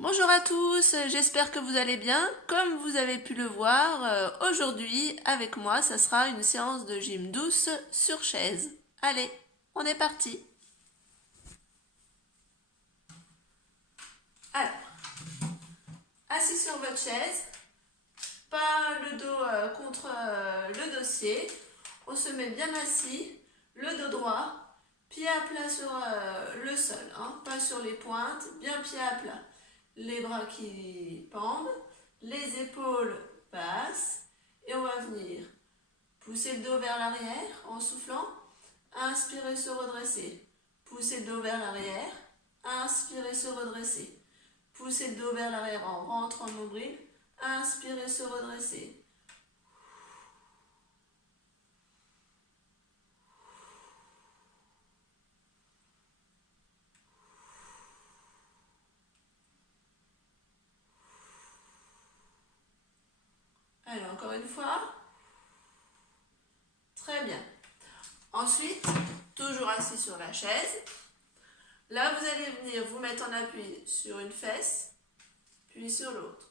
Bonjour à tous, j'espère que vous allez bien. Comme vous avez pu le voir, aujourd'hui avec moi, ça sera une séance de gym douce sur chaise. Allez, on est parti. Alors, assis sur votre chaise, pas le dos contre le dossier. On se met bien assis, le dos droit, pied à plat sur le sol, pas sur les pointes, bien pied à plat. Les bras qui pendent, les épaules basses et on va venir pousser le dos vers l'arrière en soufflant, inspirer, se redresser, pousser le dos vers l'arrière, inspirer, se redresser, pousser le dos vers l'arrière en rentrant le nombril, inspirer, se redresser. Allez, encore une fois. Très bien. Ensuite, toujours assis sur la chaise. Là, vous allez venir vous mettre en appui sur une fesse, puis sur l'autre.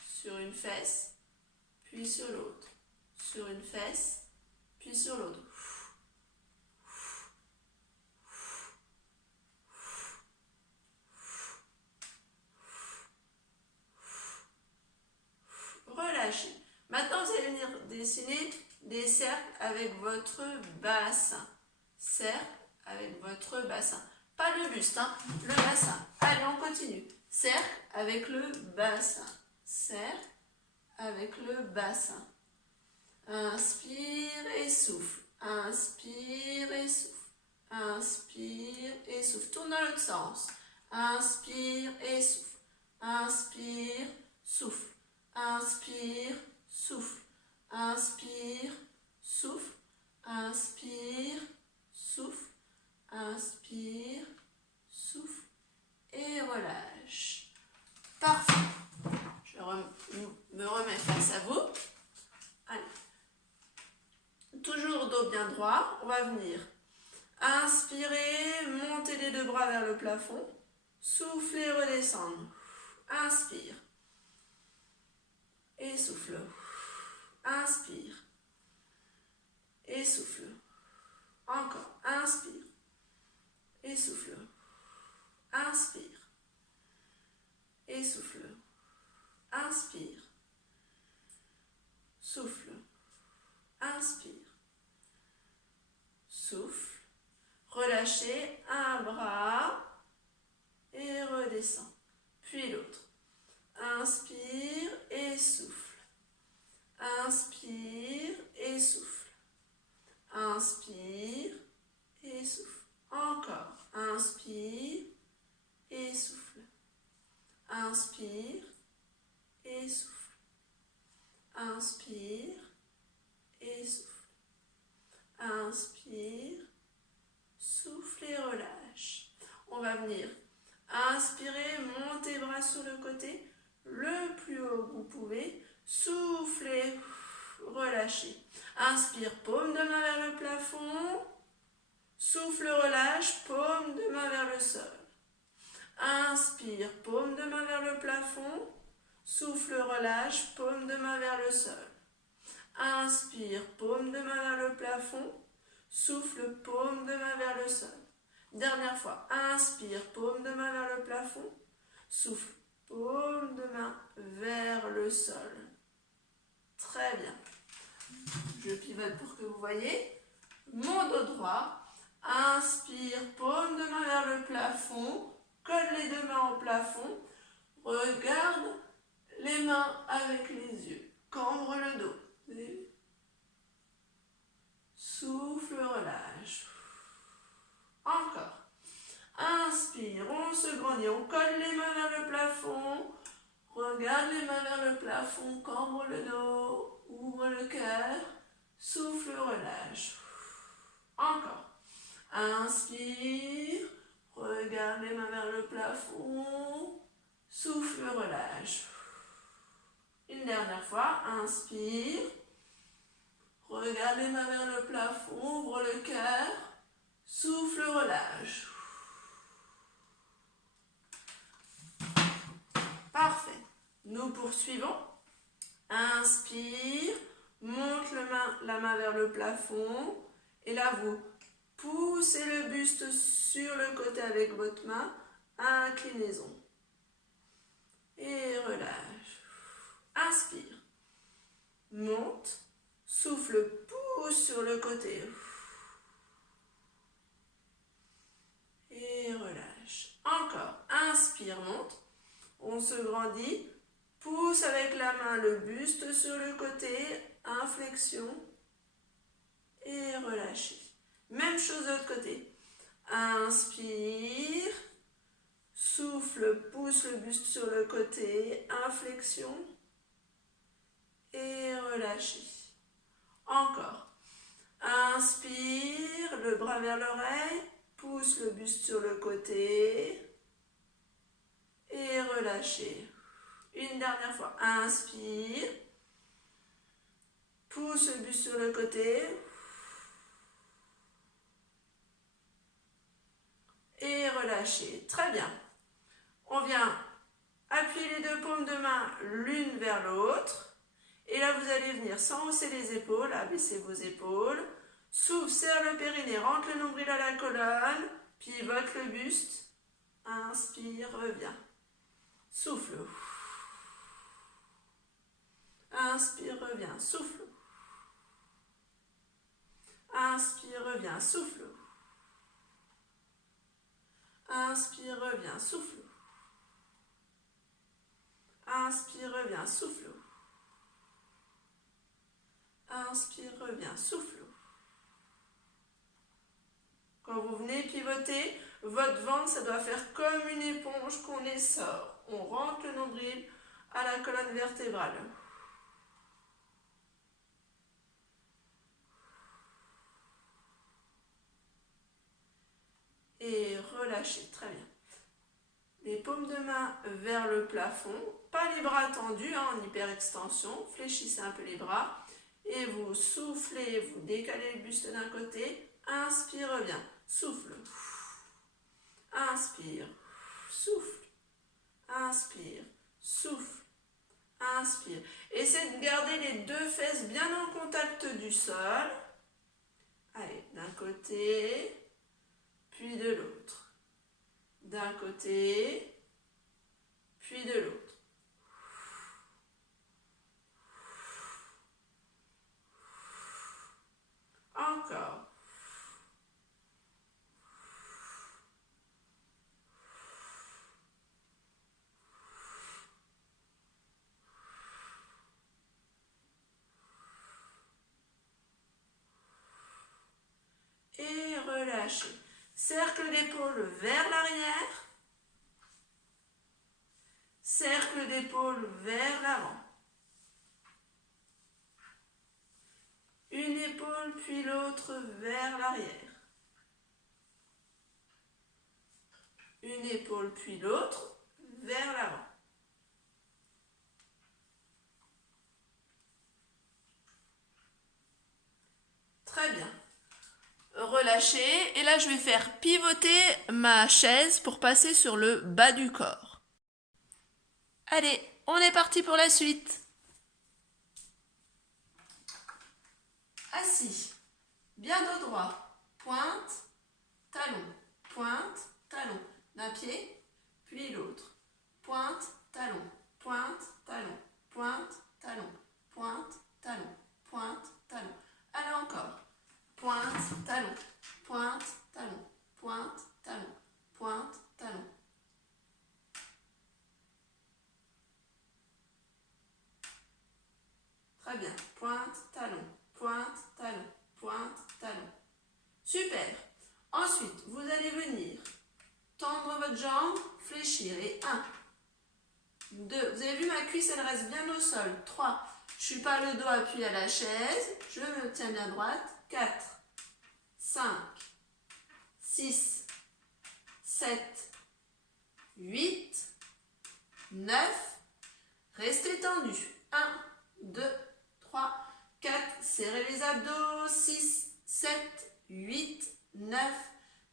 Sur une fesse, puis sur l'autre. Sur une fesse, puis sur l'autre. Relâchez. Maintenant, vous allez venir dessiner des cercles avec votre bassin. Cercle avec votre bassin. Pas le buste, le bassin. Allez, on continue. Cercle avec le bassin. Cercle avec le bassin. Inspire et souffle. Inspire et souffle. Inspire et souffle. Tourne dans l'autre sens. Inspire et souffle. Inspire, souffle. Inspire, souffle. Inspire, souffle. Inspire, souffle. Inspire, souffle. Et relâche. Parfait. Je me remets face à vous. Allez. Toujours dos bien droit. On va venir inspirer, monter les deux bras vers le plafond. Souffler, redescendre. Inspire. Et souffle. Inspire. Et souffle. Encore. Inspire. Et souffle. Inspire. Et souffle. Inspire. Souffle. Inspire. Souffle. Relâchez un bras et redescend. Puis l'autre. Inspire et souffle. Inspire et souffle. Inspire et souffle. Encore. Inspire et souffle. Inspire et souffle. Inspire et souffle. Inspire, souffle et relâche. On va venir inspirer, montez les bras sur le côté, le plus haut que vous pouvez. Soufflez, relâchez. Inspire, paume de main vers le plafond. Souffle, relâche, paume de main vers le sol. Inspire, paume de main vers le plafond. Souffle, relâche, paume de main vers le sol. Inspire, paume de main vers le plafond. Souffle, paume de main vers le sol. Dernière fois. Inspire, paume de main vers le plafond. Souffle, paume de main vers le sol. Très bien. Je pivote pour que vous voyez. Mon dos droit. Inspire, paume de main vers le plafond. Colle les deux mains au plafond. Regarde les mains avec les yeux. Cambre le dos. Souffle, relâche. Encore. Inspire, on se grandit, on colle les mains vers le plafond. Regarde les mains vers le plafond, cambre le dos, ouvre le cœur. Souffle, relâche. Encore. Inspire, regarde les mains vers le plafond. Souffle, relâche. Une dernière fois, inspire. Regarde les mains vers le plafond, ouvre le cœur, souffle, relâche. Nous poursuivons. Inspire, monte la main vers le plafond. Et là, vous poussez le buste sur le côté avec votre main. Inclinaison. Et relâche. Inspire. Monte. Souffle, pousse sur le côté. Et relâche. Encore. Inspire, monte. On se grandit. Pousse avec la main le buste sur le côté. Inflexion. Et relâchez. Même chose de l'autre côté. Inspire. Souffle, pousse le buste sur le côté. Inflexion. Et relâchez. Encore. Inspire, le bras vers l'oreille. Pousse le buste sur le côté. Et relâchez. Une dernière fois. Inspire. Pousse le buste sur le côté. Et relâchez. Très bien. On vient appuyer les deux paumes de main l'une vers l'autre. Et là, vous allez venir sans hausser les épaules, abaisser vos épaules. Souffle, serre le périnée, rentre le nombril à la colonne. Pivote le buste. Inspire, reviens. Souffle. Inspire, reviens. Souffle. Inspire, reviens. Souffle. Inspire, reviens. Souffle. Inspire, reviens. Souffle. Inspire, reviens. Souffle. Quand vous venez pivoter, votre ventre, ça doit faire comme une éponge qu'on essore. On rentre le nombril à la colonne vertébrale. Et relâchez, très bien. Les paumes de main vers le plafond, pas les bras tendus en hyperextension, fléchissez un peu les bras et vous soufflez, vous décalez le buste d'un côté, inspire, reviens, souffle, inspire, souffle, inspire, souffle, inspire. Essayez de garder les deux fesses bien en contact du sol. Allez, d'un côté, puis de l'autre. D'un côté, puis de l'autre. Encore. Et relâchez. Cercle d'épaule vers l'arrière. Cercle d'épaule vers l'avant. Une épaule puis l'autre vers l'arrière. Une épaule puis l'autre vers l'avant. Très bien. Relâchez. Et là, je vais faire pivoter ma chaise pour passer sur le bas du corps. Allez, on est parti pour la suite. Assis, bien dos droit, pointe, talon, d'un pied, puis l'autre, pointe, talon, pointe, talon, pointe, talon, pointe, talon, pointe, talon. Allez encore, pointe, talon, pointe, talon, pointe, talon, pointe, talon. Très bien, pointe, talon, pointe, talon, pointe, talon. Super. Ensuite, vous allez venir tendre votre jambe, fléchir. Et 1, 2. Vous avez vu, ma cuisse, elle reste bien au sol. 3. Je ne suis pas le dos appuyé à la chaise. Je me tiens bien droite. 4, 5, 6, 7, 8, 9. Restez tendu. 1, 2, 3, 4. Serrez les abdos. 6, 7, 8, 9,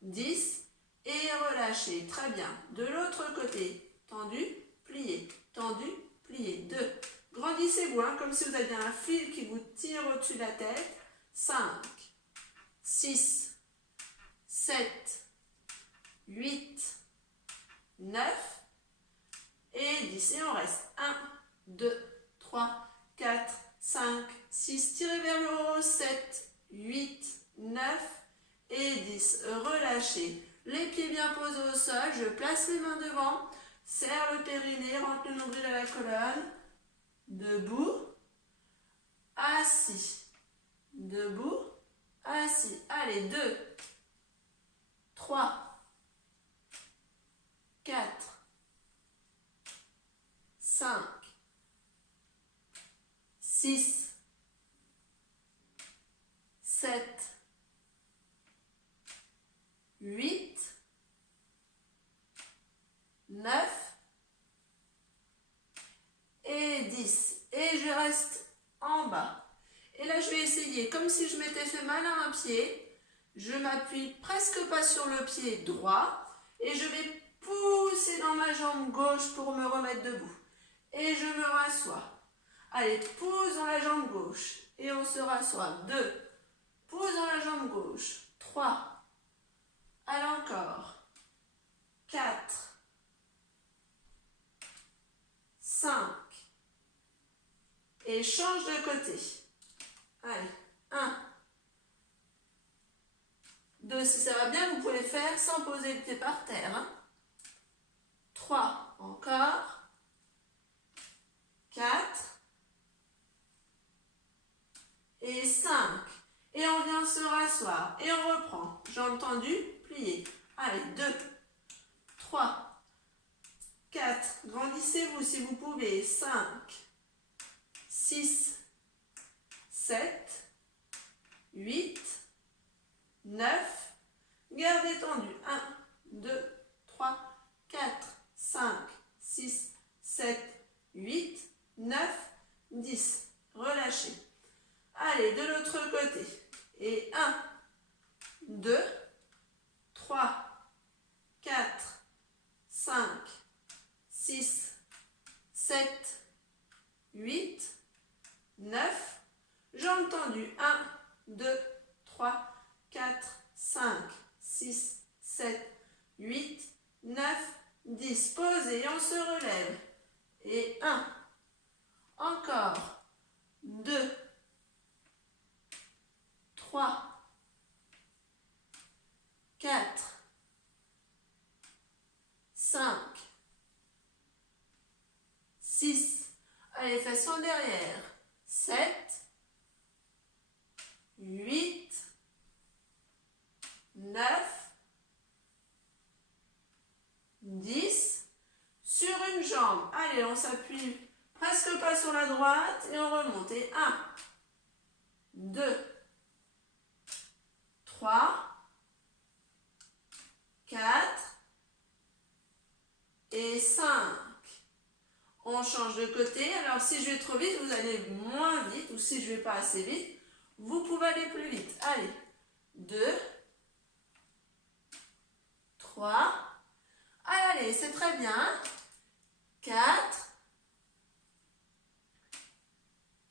10. Et relâchez. Très bien. De l'autre côté. Tendu, plié. Tendu, plié. pliez. 2. Grandissez-vous, hein, comme si vous aviez un fil qui vous tire au-dessus de la tête. 5, 6, 7, 8, 9 et 10. Et on reste. 1, 2, 3, 4, 5, 6. Tirez vers le haut. 7, 8, 9 et 10. Relâchez. Les pieds bien posés au sol. Je place les mains devant. Serre le périnée. Rentre le nombril à la colonne. Debout. Assis. Debout. Assis. Allez, 2, 3, 4, 5, 6, 7, 8, 9 et 10. Et je reste en bas. Et là, je vais essayer, comme si je m'étais fait mal à un pied, je m'appuie presque pas sur le pied droit et je vais pousser dans ma jambe gauche pour me remettre debout. Et je me rassois. Allez, pousse dans la jambe gauche et on se rassoit. 2, pousse dans la jambe gauche. 3, allez encore. 4, 5 et change de côté. Allez, 1, 2, si ça va bien, vous pouvez le faire sans poser le pied par terre. Hein. 3, encore. 4 et 5. Et on vient se rasseoir. Et on reprend. Jambes tendues, pliées. Allez, 2, 3, 4. Grandissez-vous si vous pouvez. 5, 6, 7, 8, 9. Gardez tendu. 1, 2, 3, 4, 5, 6, 7, 8, 9, 10. Relâchez. Allez, de l'autre côté. Et 1, 2, 3, 4, 5, 6, 7, 8, 9. Jambes tendues. 1, 2, 3, 4, 5, 6, 7, 8, 9, 10. Posez et on se relève. Et 1. Encore. 2. 3. 4. 5. 6. Allez, fesses en derrière. 7. 8. 9. 10. Sur une jambe. Allez, on s'appuie presque pas sur la droite et on remonte. Et 1, 2, 3, 4 et 5. On change de côté. Alors, si je vais trop vite, vous allez moins vite. Ou si je ne vais pas assez vite, vous pouvez aller plus vite. Allez, 2, 3. Allez, c'est très bien. 4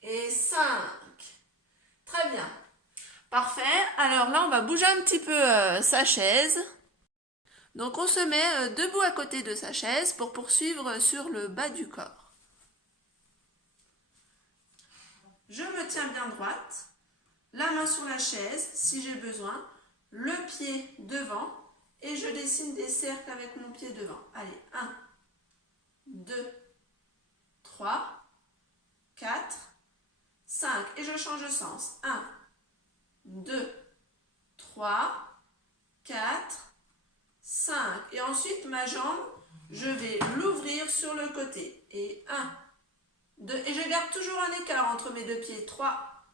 et 5. Très bien. Parfait. Alors là, on va bouger un petit peu sa chaise. Donc, on se met debout à côté de sa chaise pour poursuivre sur le bas du corps. Je me tiens bien droite. La main sur la chaise, si j'ai besoin. Le pied devant. Et je dessine des cercles avec mon pied devant. Allez, 1, 2, 3, 4, 5. Et je change de sens. 1, 2, 3, 4, 5. Et ensuite, ma jambe, je vais l'ouvrir sur le côté. Et 1, 2. Et je garde toujours un écart entre mes deux pieds. 3,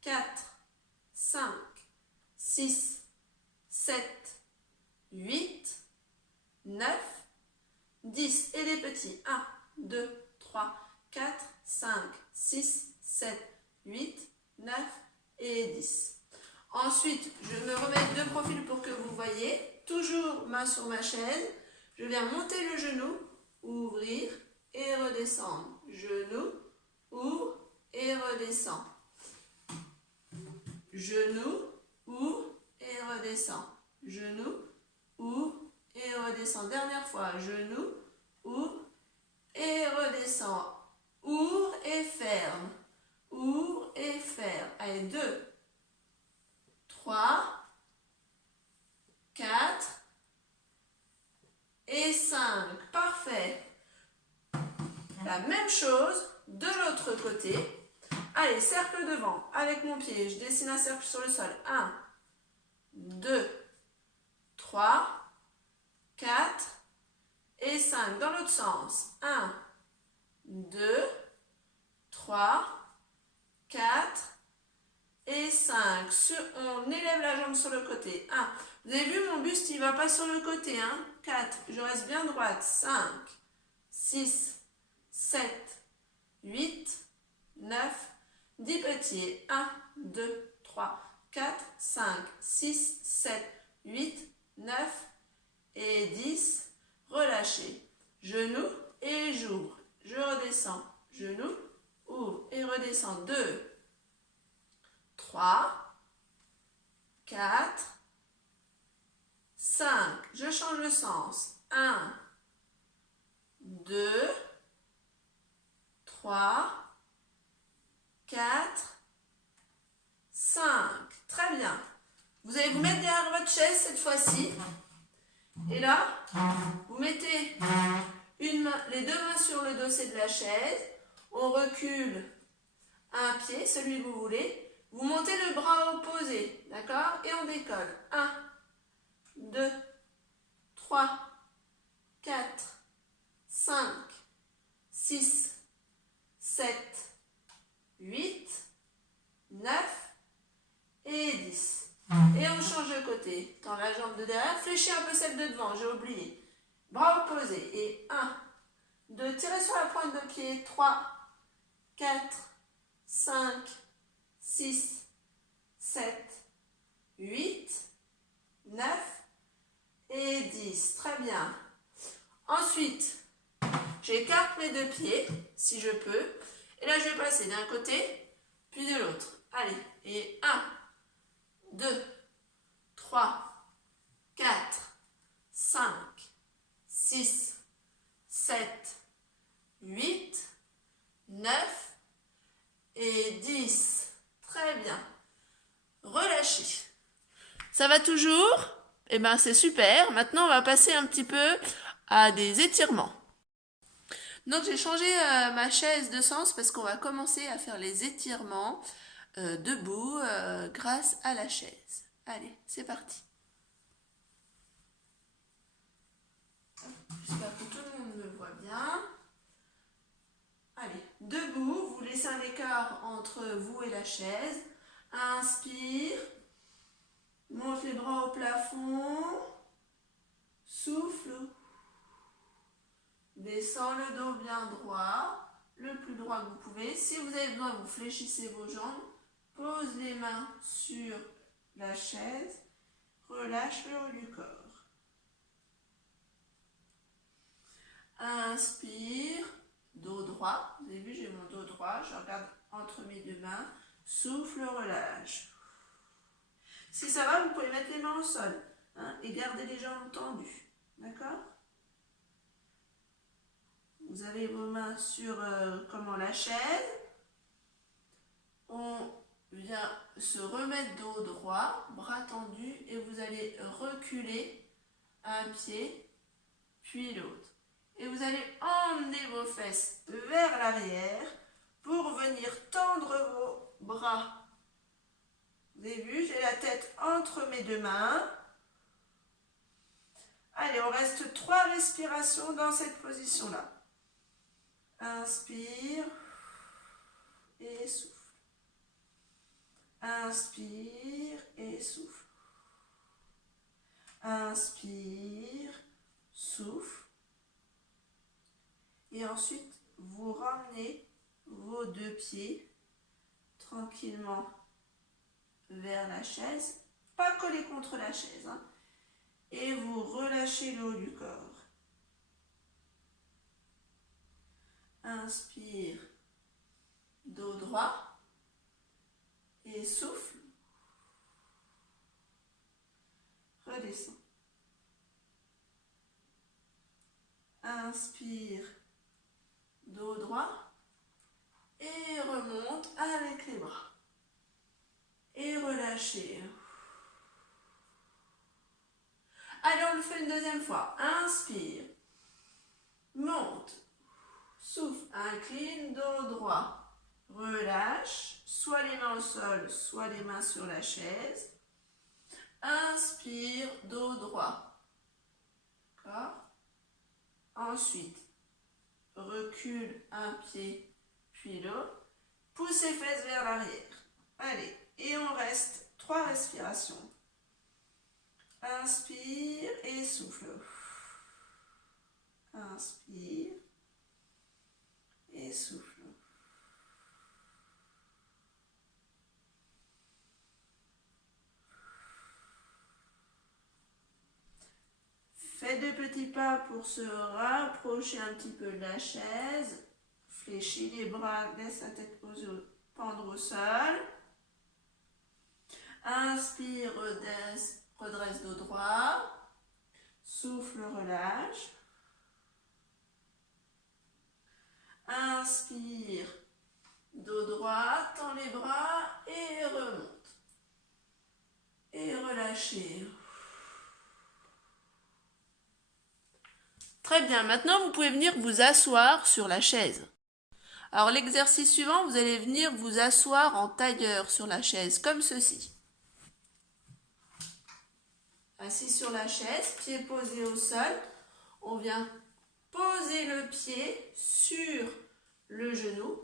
4, 5, 6, 7, 8, 9, 10. Et les petits. 1, 2, 3, 4, 5, 6, 7, 8, 9 et 10. Ensuite, je me remets de profil pour que vous voyez. Toujours main sur ma chaise. Je viens monter le genou, ouvrir et redescendre genou, ouvre et redescend. Genou, ouvre et redescend. Genou, ouvre et redescend. Dernière fois, genou, ouvre et redescend. Ouvre et ferme. Ouvre et ferme. Allez, 2, 3, 4 et 5. Parfait. La même chose de l'autre côté. Allez, cercle devant. Avec mon pied, je dessine un cercle sur le sol. 1, 2, 3, 4 et 5. Dans l'autre sens. 1, 2, 3, 4 et 5. On élève la jambe sur le côté. 1. Vous avez vu, mon buste, il ne va pas sur le côté. 4. Je reste bien droite. 5, 6, 7, 8, 9, 10 petits. 1, 2, 3, 4, 5, 6, 7, 8, 9 et 10. Relâchez. Genou et j'ouvre. Je redescends. Genou, ouvre et redescends. 2, 3, 4, 5. Je change le sens. 1, 2, 3, 4, 5. Très bien. Vous allez vous mettre derrière votre chaise cette fois-ci. Et là, vous mettez les deux mains sur le dossier de la chaise. On recule un pied, celui que vous voulez. Vous montez le bras opposé, d'accord? Et on décolle. 1, 2, 3, 4, 5, 6, 7, 8, 9 et 10. Et on change de côté. Dans la jambe de derrière, fléchis un peu celle de devant, j'ai oublié. Bras opposés. Et 1, 2, tirez sur la pointe de pied. 3, 4, 5, 6, 7, 8, 9 et 10. Très bien. Ensuite, j'écarte mes deux pieds, si je peux. Et là, je vais passer d'un côté, puis de l'autre. Allez, et 1, 2, 3, 4, 5, 6, 7, 8, 9 et 10. Très bien. Relâchez. Ça va toujours? Eh bien, c'est super. Maintenant, on va passer un petit peu à des étirements. Donc, j'ai changé ma chaise de sens parce qu'on va commencer à faire les étirements debout grâce à la chaise. Allez, c'est parti. J'espère que tout le monde me voit bien. Allez, debout, vous laissez un écart entre vous et la chaise. Inspire. Monte les bras au plafond. Souffle. Descends le dos bien droit, le plus droit que vous pouvez. Si vous avez besoin, vous fléchissez vos jambes. Pose les mains sur la chaise. Relâche le haut du corps. Inspire. Dos droit. Vous avez vu, j'ai mon dos droit. Je regarde entre mes deux mains. Souffle, relâche. Si ça va, vous pouvez mettre les mains au sol et garder les jambes tendues. D'accord? Vous avez vos mains sur la chaise. On vient se remettre dos droit, bras tendus, et vous allez reculer un pied, puis l'autre. Et vous allez emmener vos fesses vers l'arrière pour venir tendre vos bras. Vous avez vu, j'ai la tête entre mes deux mains. Allez, on reste 3 respirations dans cette position-là. Inspire et souffle. Inspire et souffle. Inspire, souffle. Et ensuite, vous ramenez vos deux pieds tranquillement vers la chaise. Pas collés contre la chaise. Et vous relâchez le haut du corps. Inspire, dos droit. Et souffle. Redescends. Inspire, dos droit. Et remonte avec les bras. Et relâchez. Allez, on le fait une deuxième fois. Inspire. Monte. Souffle. Incline, dos droit. Relâche. Soit les mains au sol, soit les mains sur la chaise. Inspire, dos droit. D'accord? Ensuite, recule un pied, puis l'autre. Pousse les fesses vers l'arrière. Allez, et on reste 3 respirations. Inspire et souffle. Inspire et souffle. Faites de petits pas pour se rapprocher un petit peu de la chaise. Fléchis les bras, laisse la tête posée, pendre au sol. Inspire, redresse dos droit. Souffle, relâche. Inspire, dos droit, tends les bras et remonte. Et relâchez. Très bien, maintenant vous pouvez venir vous asseoir sur la chaise. Alors l'exercice suivant, vous allez venir vous asseoir en tailleur sur la chaise, comme ceci. Assis sur la chaise, pied posé au sol, on vient poser le pied sur le genou.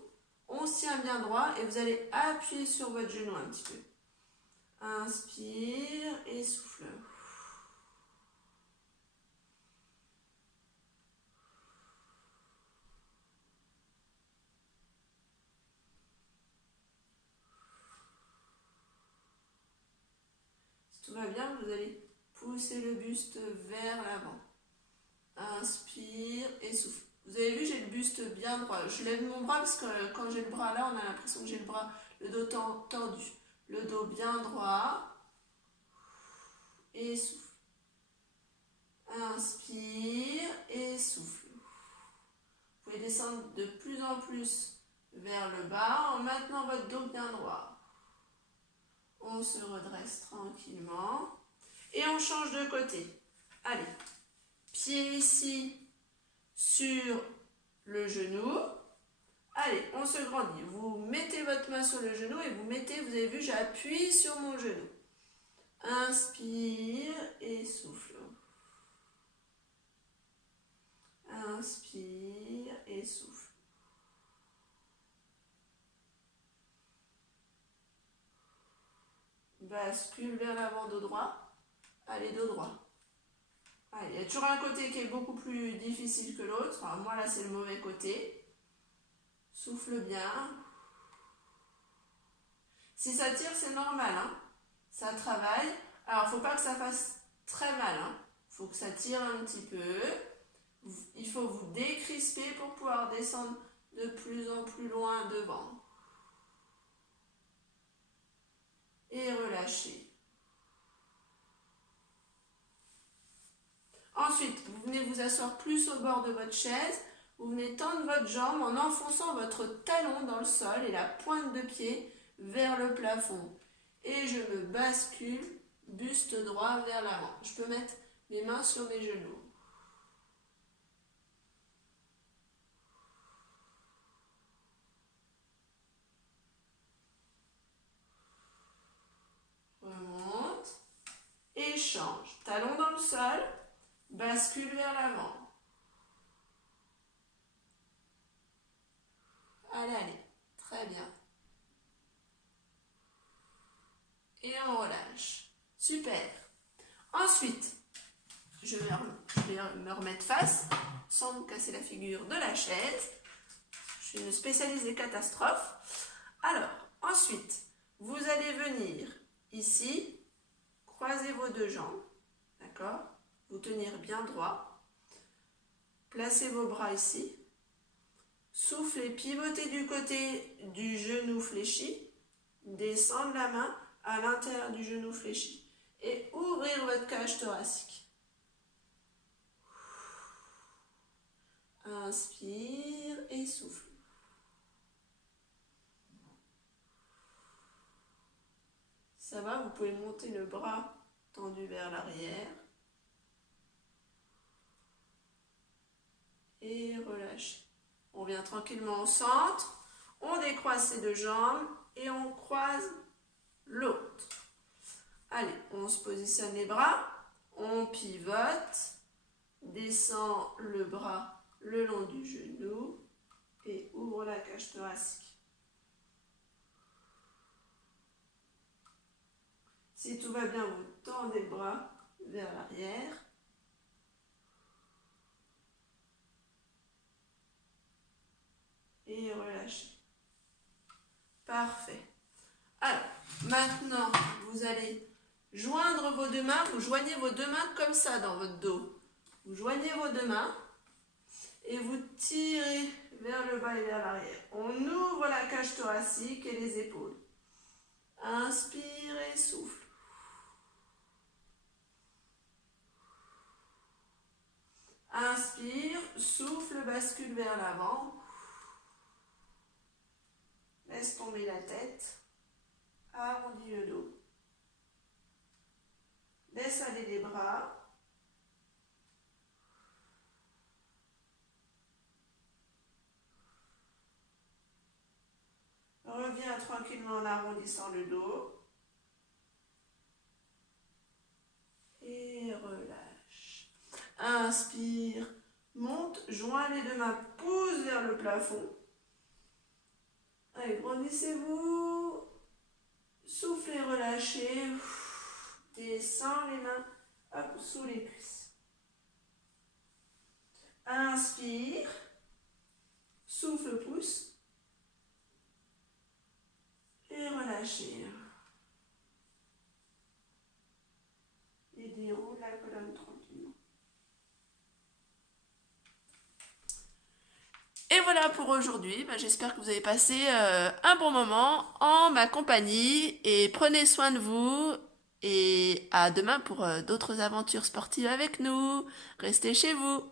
On se tient bien droit et vous allez appuyer sur votre genou un petit peu. Inspire et souffle. Si tout va bien, vous allez pousser le buste vers l'avant. Inspire et souffle. Vous avez vu, j'ai le buste bien droit. Je lève mon bras parce que quand j'ai le bras là, on a l'impression que j'ai le dos tendu. Le dos bien droit. Et souffle. Inspire et souffle. Vous pouvez descendre de plus en plus vers le bas en maintenant votre dos bien droit. On se redresse tranquillement. Et on change de côté. Allez. Pied ici sur le genou. Allez, on se grandit. Vous mettez votre main sur le genou et vous avez vu, j'appuie sur mon genou. Inspire et souffle. Inspire et souffle. Bascule vers l'avant, dos droit. Allez, dos droit. Allez, il y a toujours un côté qui est beaucoup plus difficile que l'autre. Moi, là, c'est le mauvais côté. Souffle bien. Si ça tire, c'est normal. Hein. Ça travaille. Alors, il ne faut pas que ça fasse très mal. Il faut que ça tire un petit peu. Il faut vous décrisper pour pouvoir descendre de plus en plus loin devant. Et relâchez. Ensuite, vous venez vous asseoir plus au bord de votre chaise. Vous venez tendre votre jambe en enfonçant votre talon dans le sol et la pointe de pied vers le plafond. Et je me bascule, buste droit vers l'avant. Je peux mettre mes mains sur mes genoux. Remonte. Et change. Talon dans le sol. Bascule vers l'avant. Allez, allez. Très bien. Et on relâche. Super. Ensuite, je vais me remettre face sans me casser la figure de la chaise. Je suis une spécialiste des catastrophes. Alors, ensuite, vous allez venir ici, croiser vos deux jambes. D'accord ? Vous tenir bien droit. Placez vos bras ici. Soufflez, pivotez du côté du genou fléchi, descendre la main à l'intérieur du genou fléchi et ouvrir votre cage thoracique. Inspire et souffle. Ça va, vous pouvez monter le bras tendu vers l'arrière. Et relâchez. On vient tranquillement au centre. On décroise ses deux jambes et on croise l'autre. Allez, on se positionne les bras. On pivote. Descend le bras le long du genou et ouvre la cage thoracique. Si tout va bien, vous tendez le bras vers l'arrière. Et relâchez. Parfait. Alors, maintenant, vous allez joindre vos deux mains. Vous joignez vos deux mains comme ça dans votre dos. Vous joignez vos deux mains et vous tirez vers le bas et vers l'arrière. On ouvre la cage thoracique et les épaules. Inspire et souffle. Inspire, souffle, bascule vers l'avant. Laisse tomber la tête. Arrondis le dos. Laisse aller les bras. Reviens tranquillement en arrondissant le dos. Et relâche. Inspire, monte, joins les deux mains, pousse vers le plafond. Allez, grandissez-vous. Soufflez, relâchez. Descends les mains hop, sous les cuisses. Inspire. Souffle, pousse. Et relâchez. Et déroule la colonne tranquillement. Et voilà pour aujourd'hui. J'espère que vous avez passé un bon moment en ma compagnie. Et prenez soin de vous. Et à demain pour d'autres aventures sportives avec nous. Restez chez vous.